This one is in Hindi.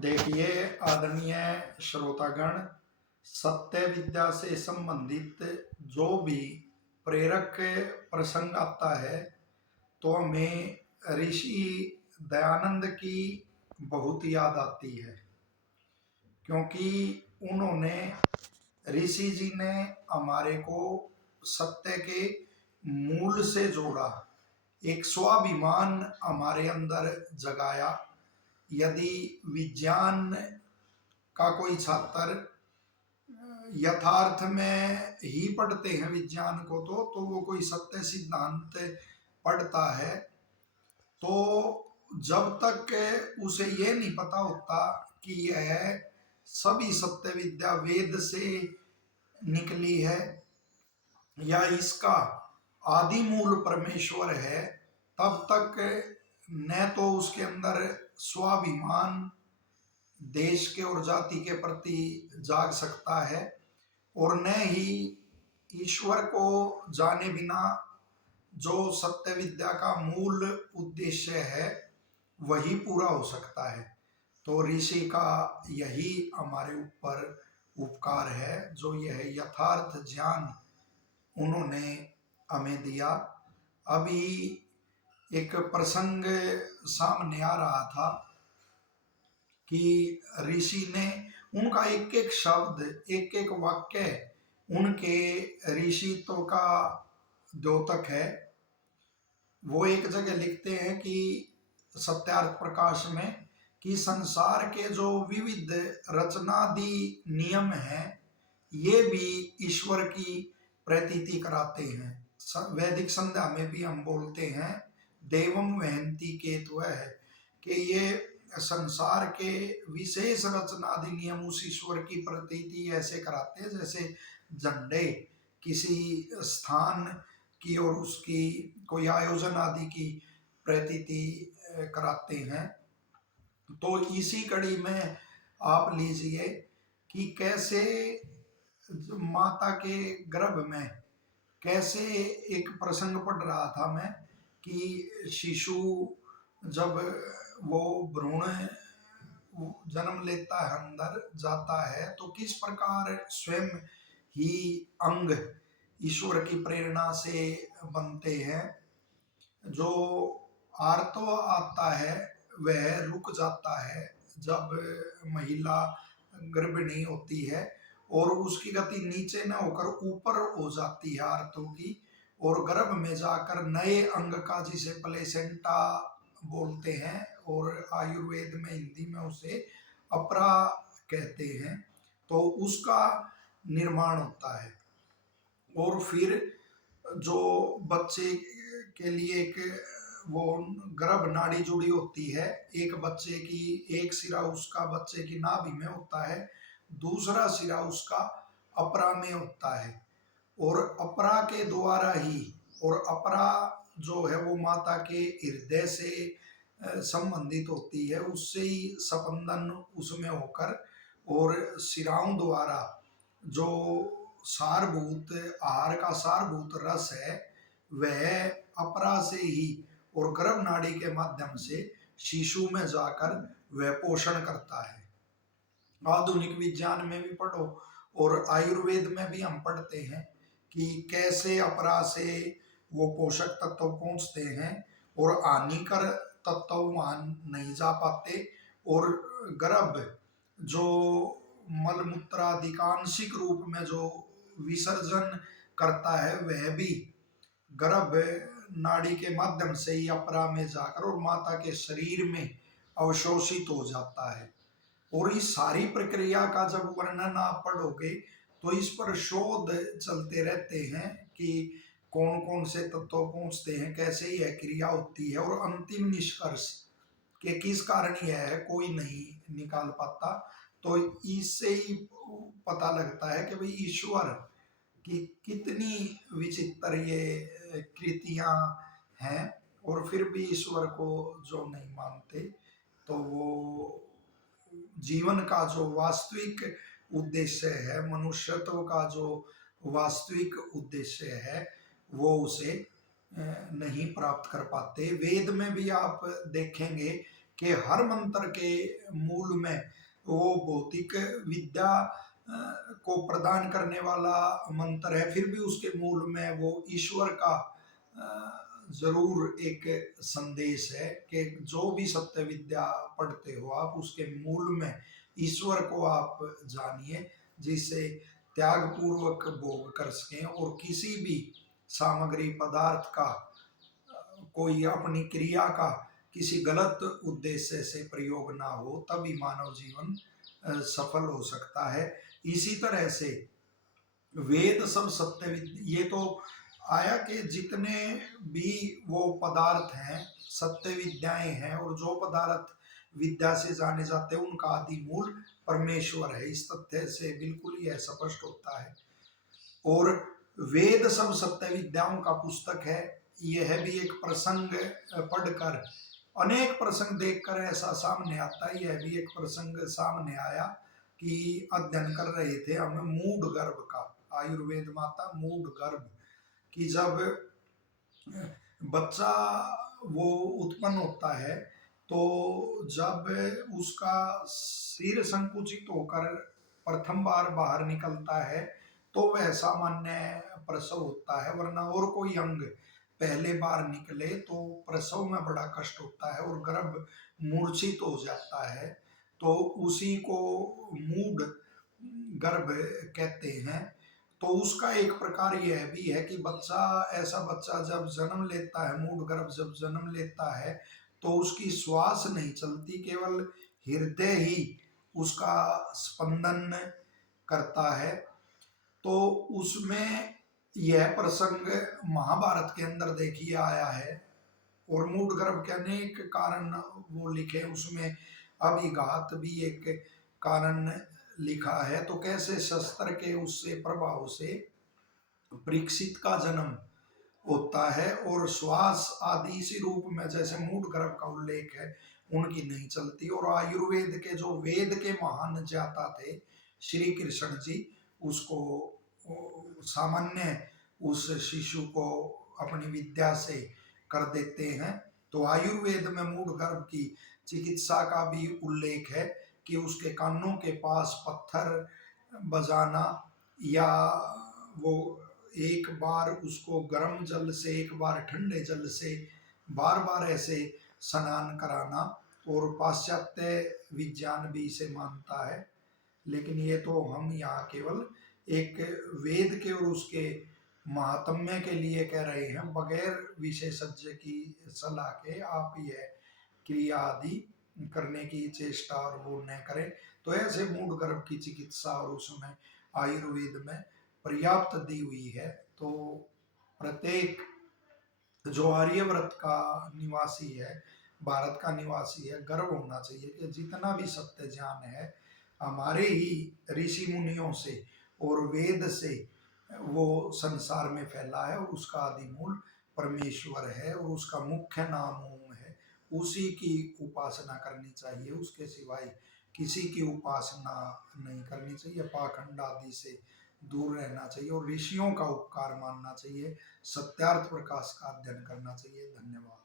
देखिए आदरणीय श्रोतागण, सत्य विद्या से संबंधित जो भी प्रेरक प्रसंग आता है तो हमें ऋषि दयानंद की बहुत याद आती है, क्योंकि उन्होंने ऋषि जी ने हमारे को सत्य के मूल से जोड़ा, एक स्वाभिमान हमारे अंदर जगाया। यदि विज्ञान का कोई छात्र यथार्थ में ही पढ़ते हैं विज्ञान को, तो वो कोई सत्य सिद्धांत पढ़ता है, तो जब तक उसे ये नहीं पता होता कि यह सभी सत्य विद्या वेद से निकली है या इसका आदि मूल परमेश्वर है, तब तक न तो उसके अंदर स्वाभिमान देश के और जाति के प्रति जाग सकता है, और न ही ईश्वर को जाने बिना जो सत्य विद्या का मूल उद्देश्य है वही पूरा हो सकता है। तो ऋषि का यही हमारे ऊपर उपकार है, जो यह यथार्थ ज्ञान उन्होंने हमें दिया। अभी एक प्रसंग सामने आ रहा था कि ऋषि ने उनका एक एक शब्द, एक एक वाक्य उनके ऋषित्व का द्योतक है। वो एक जगह लिखते हैं कि सत्यार्थ प्रकाश में कि संसार के जो विविध रचनादि नियम हैं ये भी ईश्वर की प्रतीति कराते हैं। वैदिक संध्या में भी हम बोलते हैं देवम वहंती केतु है, कि ये संसार के विशेष रचनादि नियम उस ईश्वर की प्रतीति ऐसे कराते हैं जैसे झंडे किसी स्थान की और उसकी कोई आयोजन आदि की प्रतीति कराते हैं। तो इसी कड़ी में आप लीजिए कि कैसे माता के गर्भ में कैसे एक प्रसंग पढ़ रहा था मैं कि शिशु जब वो भ्रूण जन्म लेता है, अंदर जाता है, तो किस प्रकार स्वयं ही अंग ईश्वर की प्रेरणा से बनते हैं। जो आर्तव आता है वह रुक जाता है जब महिला गर्भिणी होती है, और उसकी गति नीचे न होकर ऊपर हो जाती है आर्तव की, और गर्भ में जाकर नए अंग का, जिसे प्लेसेंटा बोलते हैं और आयुर्वेद में हिंदी में उसे अपरा कहते हैं, तो उसका निर्माण होता है। और फिर जो बच्चे के लिए एक वो गर्भ नाड़ी जुड़ी होती है, एक बच्चे की एक सिरा उसका बच्चे की नाभि में होता है, दूसरा सिरा उसका अपरा में होता है, और अपरा के द्वारा ही, और अपरा जो है वो माता के हृदय से संबंधित होती है, उससे ही संबंधन उसमें होकर, और सिराओं द्वारा जो सारभूत आहार का सारभूत रस है वह अपरा से ही और गर्भ नाड़ी के माध्यम से शिशु में जाकर वह पोषण करता है। आधुनिक विज्ञान में भी पढ़ो और आयुर्वेद में भी हम पढ़ते हैं कि कैसे अपरा से वो पोषक तत्व पहुंचते हैं और हानिकर तत्व वहां नहीं जा पाते, और गर्भ जो मलमूत्र अधिकांशिक रूप में जो विसर्जन करता है वह भी गर्भ नाड़ी के माध्यम से ही अपरा में जाकर और माता के शरीर में अवशोषित हो जाता है। और इस सारी प्रक्रिया का जब वर्णन आप पढ़ोगे तो इस पर शोध चलते रहते हैं कि कौन कौन से तत्व पहुंचते हैं, कैसे यह क्रिया होती है, और अंतिम निष्कर्ष कि किस कारण यह है कोई नहीं निकाल पाता। तो इससे ही पता लगता है कि भाई ईश्वर की कितनी विचित्र ये कृतियां हैं, और फिर भी ईश्वर को जो नहीं मानते, तो वो जीवन का जो वास्तविक उद्देश्य है, मनुष्यत्व का जो वास्तविक उद्देश्य है, वो उसे नहीं प्राप्त कर पाते। वेद में भी आप देखेंगे कि हर मंत्र के मूल में वो भौतिक विद्या को प्रदान करने वाला मंत्र है, फिर भी उसके मूल में वो ईश्वर का जरूर एक संदेश है कि जो भी सत्य विद्या पढ़ते हो आप, उसके मूल में ईश्वर को आप जानिए, जिससे त्याग पूर्वक भोग कर सकें और किसी भी सामग्री पदार्थ का कोई अपनी क्रिया का किसी गलत उद्देश्य से प्रयोग ना हो, तभी मानव जीवन सफल हो सकता है। इसी तरह से वेद सब सत्य, ये तो आया कि जितने भी वो पदार्थ हैं सत्य विद्याएं हैं, और जो पदार्थ विद्या से जाने जाते हैं उनका आदि मूल परमेश्वर है। इस तथ्य से बिल्कुल यह स्पष्ट होता है। और वेद सब सत्य विद्याओं का पुस्तक है। यह भी एक प्रसंग पढ़कर, अनेक प्रसंग देखकर ऐसा सामने आता है, यह भी एक प्रसंग सामने आया कि अध्ययन कर रहे थे हम मूढ़ गर्भ का, आयुर्वेद माता मूढ़ गर्भ की, जब बच्चा वो उत्पन्न होता है तो जब उसका सिर संकुचित होकर प्रथम बार बाहर निकलता है तो वह सामान्य प्रसव होता है, वरना और कोई अंग पहले बार निकले तो प्रसव में बड़ा कष्ट होता है और गर्भ मूर्छित हो जाता है। तो उसी को मूढ़ गर्भ कहते हैं। तो उसका एक प्रकार यह भी है कि बच्चा, ऐसा बच्चा जब जन्म लेता है, मूढ़ गर्भ जब जन्म लेता है तो उसकी श्वास नहीं चलती, केवल हृदय ही उसका स्पंदन करता है। तो उसमें यह प्रसंग महाभारत के अंदर देखिए आया है, और मूढ़ गर्भ के अनेक कारण वो लिखे, उसमें अभिघात भी एक कारण लिखा है। तो कैसे शस्त्र के उससे प्रभाव से परीक्षित का जन्म होता है और श्वास आदि इसी रूप में जैसे मूढ़ गर्भ का उल्लेख है उनकी नहीं चलती। और आयुर्वेद के जो वेद के महान ज्ञाता थे श्री कृष्ण जी, उसको सामान्य उस शिशु को अपनी विद्या से कर देते हैं। तो आयुर्वेद में मूढ़ गर्भ की चिकित्सा का भी उल्लेख है कि उसके कानों के पास पत्थर बजाना, या वो एक बार उसको गर्म जल से एक बार ठंडे जल से बार बार ऐसे स्नान कराना, और पाश्चात्य विज्ञान भी इसे मानता है। लेकिन ये तो हम यहाँ केवल एक वेद के और उसके महात्म्य के लिए कह रहे हैं, बगैर विशेषज्ञ की सलाह के आप यह क्रिया आदि करने की चेष्टा और वो न करें। तो ऐसे मूढ़ गर्भ की चिकित्सा और उसमें आयुर्वेद में पर्याप्त दी हुई है। तो प्रत्येक जो आर्यव्रत का निवासी है, भारत का निवासी है, गर्व होना चाहिए कि जितना भी सत्य ज्ञान है हमारे ही ऋषि मुनियों से और वेद से वो संसार में फैला है, और उसका आदि मूल परमेश्वर है और उसका मुख्य नाम ओम है। उसी की उपासना करनी चाहिए, उसके सिवाय किसी की उपासना नहीं करनी चाहिए। पाखंड आदि से दूर रहना चाहिए और ऋषियों का उपकार मानना चाहिए। सत्यार्थ प्रकाश का अध्ययन करना चाहिए। धन्यवाद।